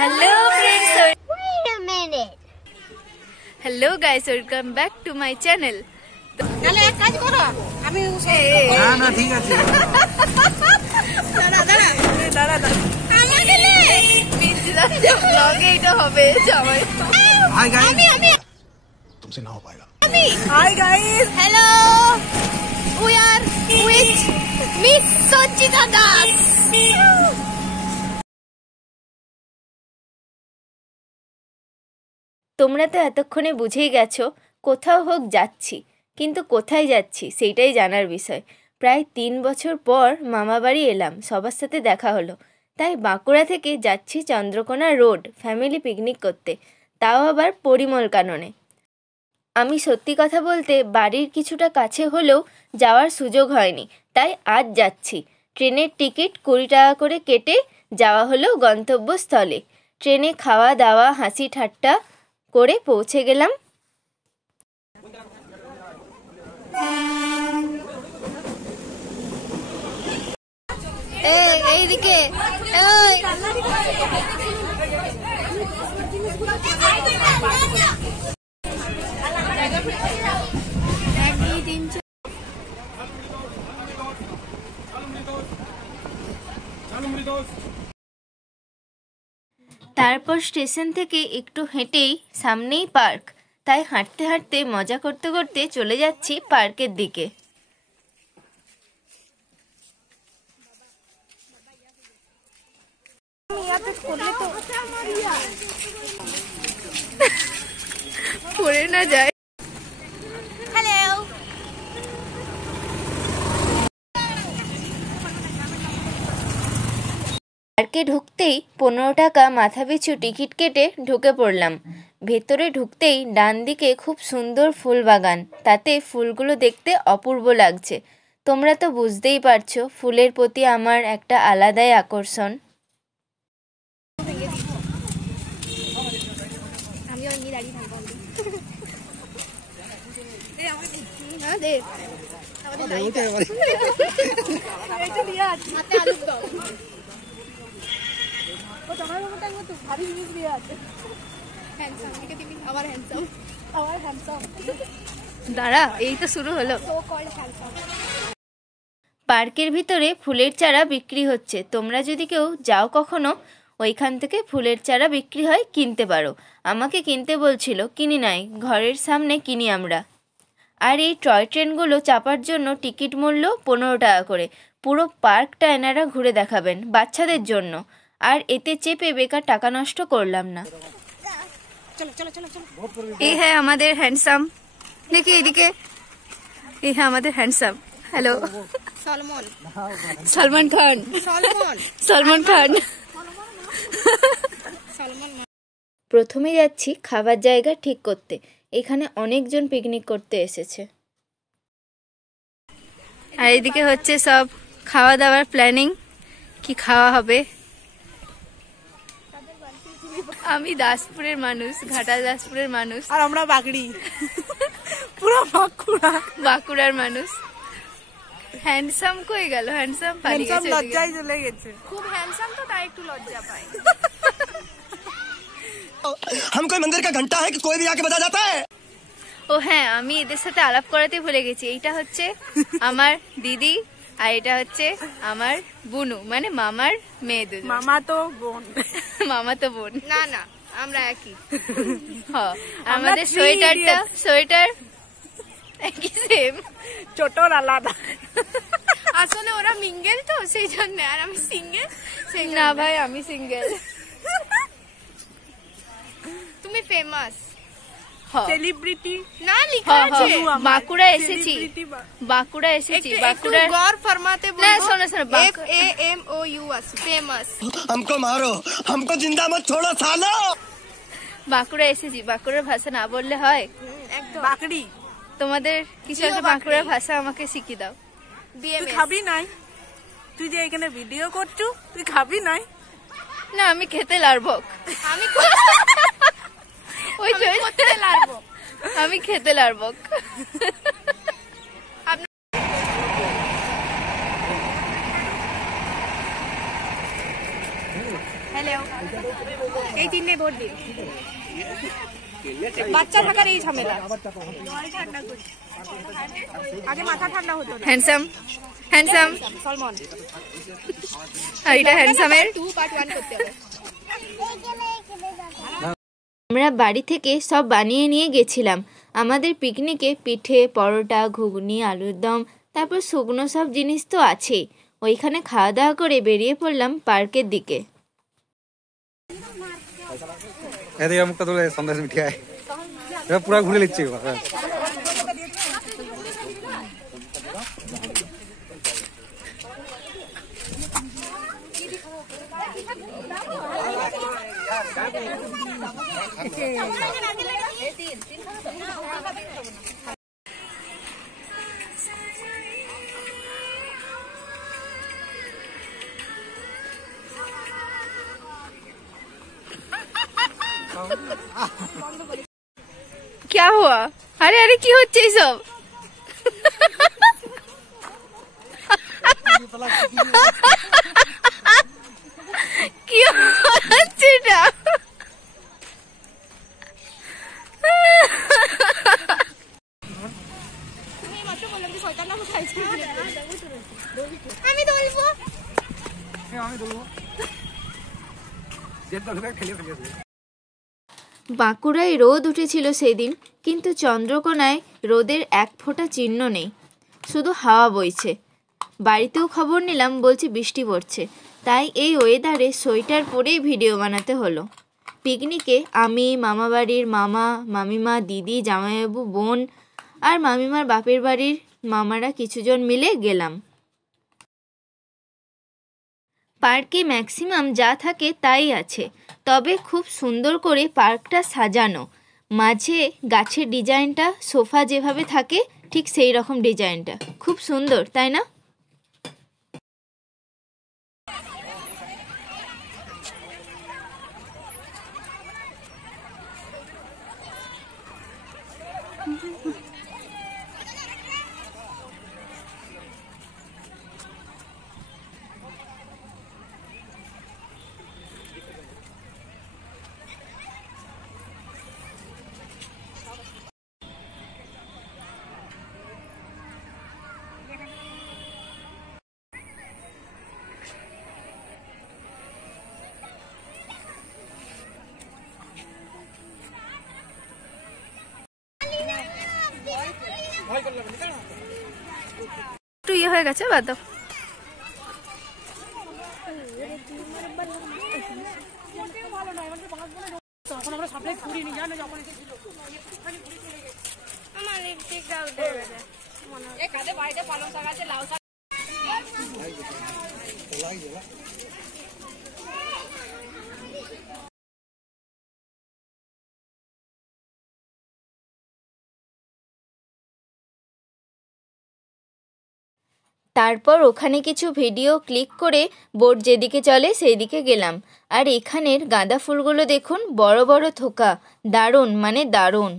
Hello friends. Wait a minute. Hello guys, welcome back to my channel. তাহলে এক কাজ করো আমি না না ঠিক আছে দাঁড়া আমাকে নে ব্লগে এটা হবে সবাই। হাই গাইস আমি तुमसे ना हो पाएगा hi guys Hello. We are with Miss Sanchita Das. তোমরা তো এতক্ষণে বুঝেই গেছো কোথাও হোক যাচ্ছি, কিন্তু কোথায় যাচ্ছি সেইটাই জানার বিষয়। প্রায় 3 বছর পর মামাবাড়ি এলাম, সবার সাথে দেখা হলো, তাই বাঁকুড়া থেকে যাচ্ছি চন্দ্রকোনা রোড ফ্যামিলি পিকনিক করতে, তাও আবার পরিমল কাননে। আমি সত্যি কথা বলতে বাড়ির কিছুটা কাছে হলেও যাওয়ার সুযোগ হয়নি, তাই আজ যাচ্ছি। ট্রেনের টিকিট 20 টাকা করে কেটে যাওয়া হলো গন্তব্যস্থলে। ট্রেনে খাওয়া দাওয়া হাসি ঠাট্টা করে পৌঁছে গেলাম। এইদিকে তারপর স্টেশন থেকে একটু হেঁটেই সামনেই পার্ক, তাই হাঁটতে হাঁটতে মজা করতে করতে চলে যাচ্ছি পার্কের দিকে। পড়ে না যায়। পার্কে ঢুকতেই 15 টাকা মাথাপিছু টিকিট কেটে ঢুকে পড়লাম। ভেতরে ঢুকতেই ডান দিকে খুব সুন্দর ফুল বাগান, তাতে ফুলগুলো দেখতে অপূর্ব লাগছে। তোমরা তো বুঝতেই পারছো ফুলের প্রতি আমার একটা আলাদাই আকর্ষণ। দাঁড়া, এই তো শুরু হলো। পার্কের ভিতরে ফুলের চারা বিক্রি হচ্ছে, তোমরা যদি কেউ যাও কখনো ওইখান থেকে ফুলের চারা বিক্রি হয়, কিনতে পারো। আমাকে কিনতে বলছিল, কিনি নাই, ঘরের সামনে কিনি আমরা। আর এই টয় ট্রেনগুলো চাপার জন্য টিকিট মূল্য 15 টাকা করে। পুরো পার্কটা এনারা ঘুরে দেখাবেন বাচ্চাদের জন্য, আর এতে চেপে বেকার টাকা নষ্ট করলাম না। এই হ্যাঁ আমাদের হ্যান্ডসাম, দেখি এদিকে, এই হ্যাঁ আমাদের হ্যান্ডসাম। হ্যালো সলমান খান, সলমান খান। প্রথমে যাচ্ছি খাবার জায়গা ঠিক করতে, এখানে অনেকজন পিকনিক করতে এসেছে। আর এদিকে হচ্ছে সব খাওয়া দাওয়ার প্ল্যানিং, কি খাওয়া হবে। আমি দাসপুরের মানুষ, ঘাটা দাসপুরের মানুষ, আর আমরা বাগড়ি পুরো বাঁকুড়ার মানুষ। হ্যান্ডসাম কই গেল? হ্যান্ডসাম পালিয়ে গেছে, লজ্জায় চলে গেছে। খুব হ্যান্ডসাম তো, তাই একটু লজ্জা পায়। हम कोई मंदिर का घंटा है कि कोई भी आके बजा जाता है। ও হ্যাঁ, আমি এদের সাথে আলাপ করাতে ভুলে গেছি। এইটা হচ্ছে আমার দিদি, আর এটা হচ্ছে আমার বুনু, মানে মামার মেয়ে দুজন। মামা তো বোন, মামা তো বোন না, না আমরা একই। হ্যাঁ, আমরা আমাদের three সোয়েটার একই, সেম, ছোটর আলাদা। আসলে ওরা মিঙ্গেল তো সেই জন্য, আর আমি সিঙ্গেল। না ভাই, আমি সিঙ্গেল। তুমি ফেমাস সেলিব্রিটি না লিখা আছে। বাঁকুড়া এসেছি, বাঁকুড়ার গড় ফরমাতে বলবো। না শোনো FAMOU আছে, ফেমাস। हमको मारो, हमको जिंदा मत छोड़ो सालो। বাঁকুড়া এসেছি, বাঁকুড়ার ভাষা না বললে হয়? একদম বাকড়ি। তোমাদের কিছু একটা বাঁকুড়ার ভাষা আমাকে শিখিয়ে দাও। তুই খাবি নাই? তুই যে এখানে ভিডিও করছু, তুই খাবি নাই? না, আমি খেতে লারবক। আমি ওই খেতে লারবক, আমি খেতে লারবক। হ্যালো, এই চিহ্নে ভোট দিন। বাচ্চা থাকার এই ঝামেলা, আগে মাথা ঠান্ডা হতো। হ্যান্ডসাম হ্যান্ডসাম সলমন, আর এটা হ্যান্ডসামের 2 পার্ট 1 করতে হবে। আমরা বাড়ি থেকে সব বানিয়ে নিয়ে গেছিলাম। আমাদের পিকনিকে পিঠে, পরোটা, ঘুগনি, আলুর দম, তারপর শুকনো সব জিনিস তো আছেই। ওইখানে খাওয়া দাওয়া করে বেরিয়ে পড়লাম পার্কের দিকে। মুখটা তোলে সন্দেশ মিঠিয়ায় পুরা ঘুরে নিচ্ছি। क्या हुआ? अरे अरे কি হচ্ছে এসব? কি হচ্ছে এটা? আমি বলবো বাঁকুড়ায় রোদ উঠেছিল সেদিন, কিন্তু চন্দ্রকোনায় রোদের এক ফোঁটা চিহ্ন নেই, শুধু হাওয়া বইছে। বাড়িতেও খবর নিলাম, বলছে বৃষ্টি পড়ছে। তাই এই ওয়েদারে সোয়েটার পরেই ভিডিও বানাতে হলো। পিকনিকে আমি, মামাবাড়ির মামা, মামিমা, দিদি, জামাইবাবু, বোন আর মামিমার বাপের বাড়ির মামারা কিছুজন মিলে গেলাম। পার্কে ম্যাক্সিমাম যা থাকে তাই আছে, তবে খুব সুন্দর করে পার্কটা সাজানো। মাঝে গাছের ডিজাইনটা সোফা যেভাবে থাকে ঠিক সেই রকম ডিজাইনটা খুব সুন্দর, তাই না? একটু ইয়ে হয়ে গেছে, বাদ দাও। তারপর ওখানে কিছু ভিডিও ক্লিক করে বোট যেদিকে চলে সেই দিকে গেলাম। আর এখানের গাঁদা ফুলগুলো দেখুন, বড় বড় থোকা, দারুণ মানে দারুণ।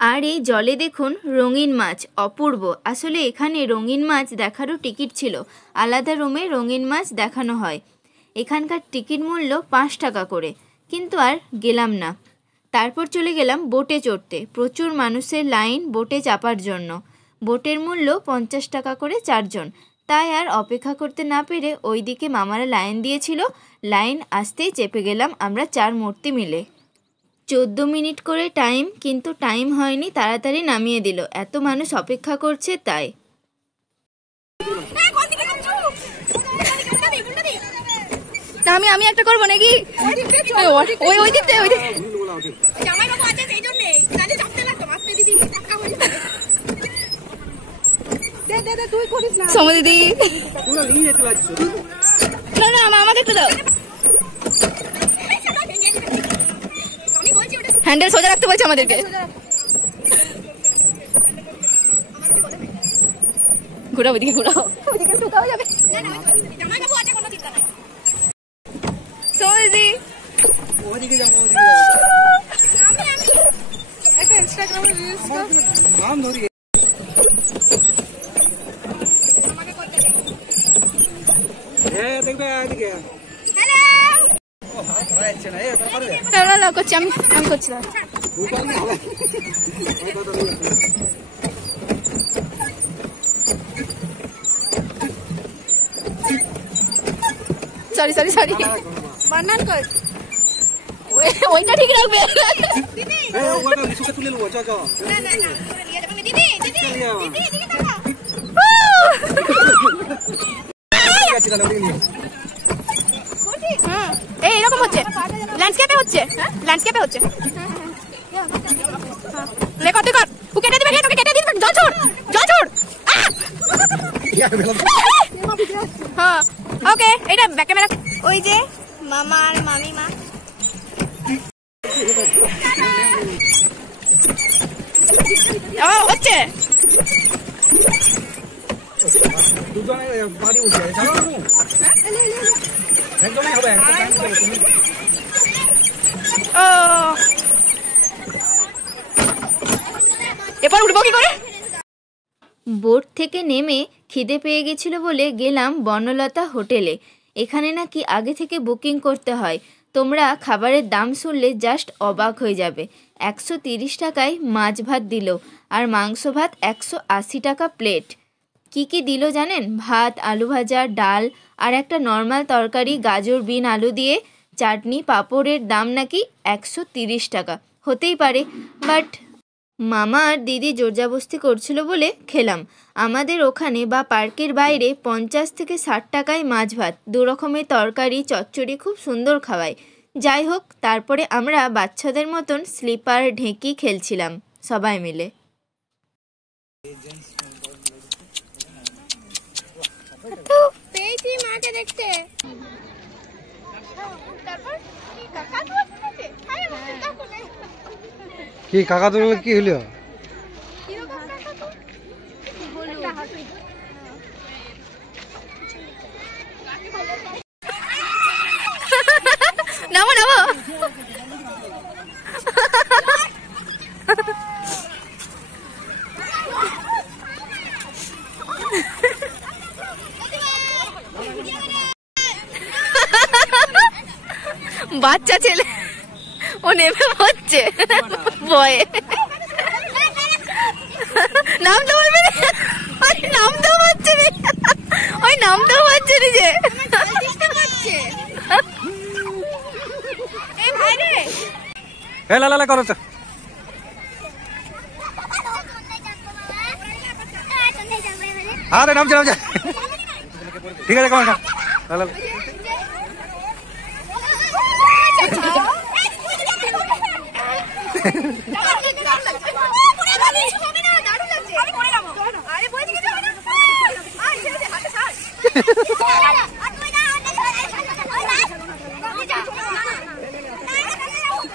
আর এই জলে দেখুন রঙিন মাছ, অপূর্ব। আসলে এখানে রঙিন মাছ দেখারও টিকিট ছিল, আলাদা রুমে রঙিন মাছ দেখানো হয়। এখানকার টিকিট মূল্য 5 টাকা করে, কিন্তু আর গেলাম না। তারপর চলে গেলাম বোটে চড়তে। প্রচুর মানুষের লাইন বোটে চাপার জন্য। বোটের মূল্য 50 টাকা করে 4 জন। তাই আর অপেক্ষা করতে না পেরে ওইদিকে মামারা লাইন দিয়েছিল, লাইন আসতেই চেপে গেলাম আমরা 4 মূর্তি মিলে। 14 মিনিট করে টাইম, কিন্তু টাইম হয়নি, তাড়াতাড়ি নামিয়ে দিল, এত মানুষ অপেক্ষা করছে তাই। আমি একটা করবো নাকি? ওই দিকতে সময় দিদি, না আমাকে একটু দাও। হ্যান্ডেল সোজা রাখতে বলছে আমাদেরকে। ঘুরাও ওদিকে, ঘুরাও ওদিকে, ঢুকাও যাবে। So easy. ওদিকে যাবো, ওদিকে যাবো। একটা ইনস্টাগ্রামে রিলস নাম ধরি দেখবে এদিকে। হ্যালো ও হাত ধরা যাচ্ছে না, এটা পারবে? না করছি আমি করছি না। সরি বানান কর ওইটা ঠিক রাখবে। ওটা নিচুকে তুলে নেবো, চল চল। না দিদি এই এরকম হচ্ছে, ল্যান্ডস্কেপে হচ্ছে, লে কত কর, ও কেটে দিবে, তোকে কেটে দিবে, জল ছুড়। হ্যাঁ ওকে, এটা ব্যাক ক্যামেরা। ওই যে মামা আর মামিমা হচ্ছে দুজনে বাড়ি উঠে যায়, জানো না? একদমই হবে, একটা টাইম করে তুমি। ও এবার উঠবো কি করে? বোট থেকে নেমে খিদে পেয়ে গেছিল বলে গেলাম বনলতা হোটেলে। এখানে নাকি আগে থেকে বুকিং করতে হয়। তোমরা খাবারের দাম শুনলে জাস্ট অবাক হয়ে যাবে। 130 টাকায় মাছ ভাত দিল, আর মাংস ভাত 180 টাকা প্লেট। কি দিল জানেন? ভাত, আলু ভাজা, ডাল আর একটা নর্মাল তরকারি, গাজর, বিন, আলু দিয়ে চাটনি, পাঁপড়ের দাম নাকি 130 টাকা। হতেই পারে, বাট মামা আর দিদি জোরজাবস্তি করছিল বলে খেলাম। আমাদের ওখানে বা পার্কের বাইরে 50 থেকে 60 টাকায় মাছ ভাত, 2 রকমের তরকারি, চচ্চড়ি, খুব সুন্দর খাওয়ায়। যাই হোক, তারপরে আমরা বাচ্চাদের মতন স্লিপার ঢেঁকি খেলছিলাম সবাই মিলে। পেয়েছি মাকে দেখতে। কি কাকা তোর কি হলো? নামো বাচ্চা ছেলে ও নেমে হচ্ছে ভয়ে। নামতে বলবে না, নামতেও পারছে না, ওই নামতেও পারছে না যে। লা করো তো। আরে নামছে ঠিক আছে, কেমন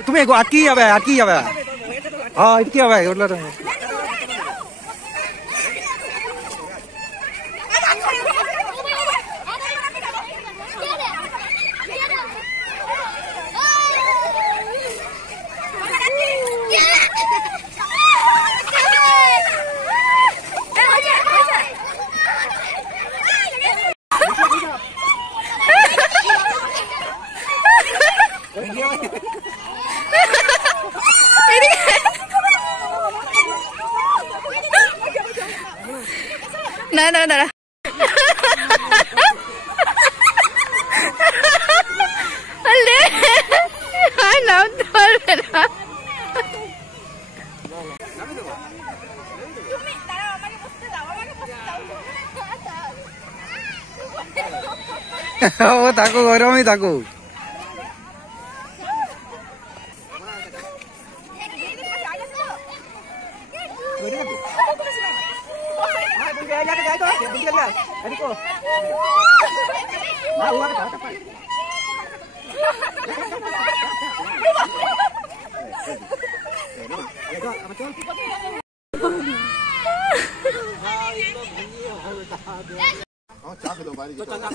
তুমি আটকি যাবে। হ্যাঁ আটকি যাবে ওগুলো। না নামতে পারবে না। ও থাকুক, ওরমই থাকুক।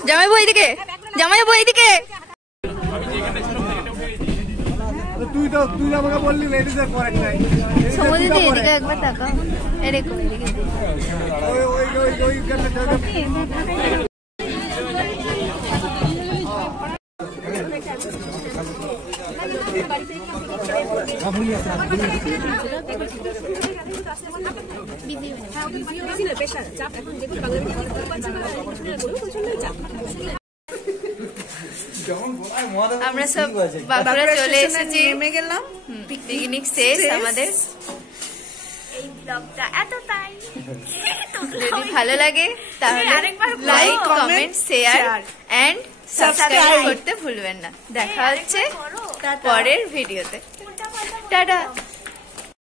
জামাইবাবু এইদিকে, জামাইবাবু এইদিকে। তুই আমাকে বললি লেডিসের করেক্ট নাই। সমুদ্র এদিকে একবার তাকাও, এরকম এদিকে। আমরা সব বাঁকুড়া চলে এসেছি, নেমে গেলাম। পিকনিক শেষ আমাদের। এই ব্লগটা এতটাই। যদি ভালো লাগে তাহলে like, comment, share and subscribe করতে ভুলবেন না। দেখা হচ্ছে পরের ভিডিওতে। টাটা।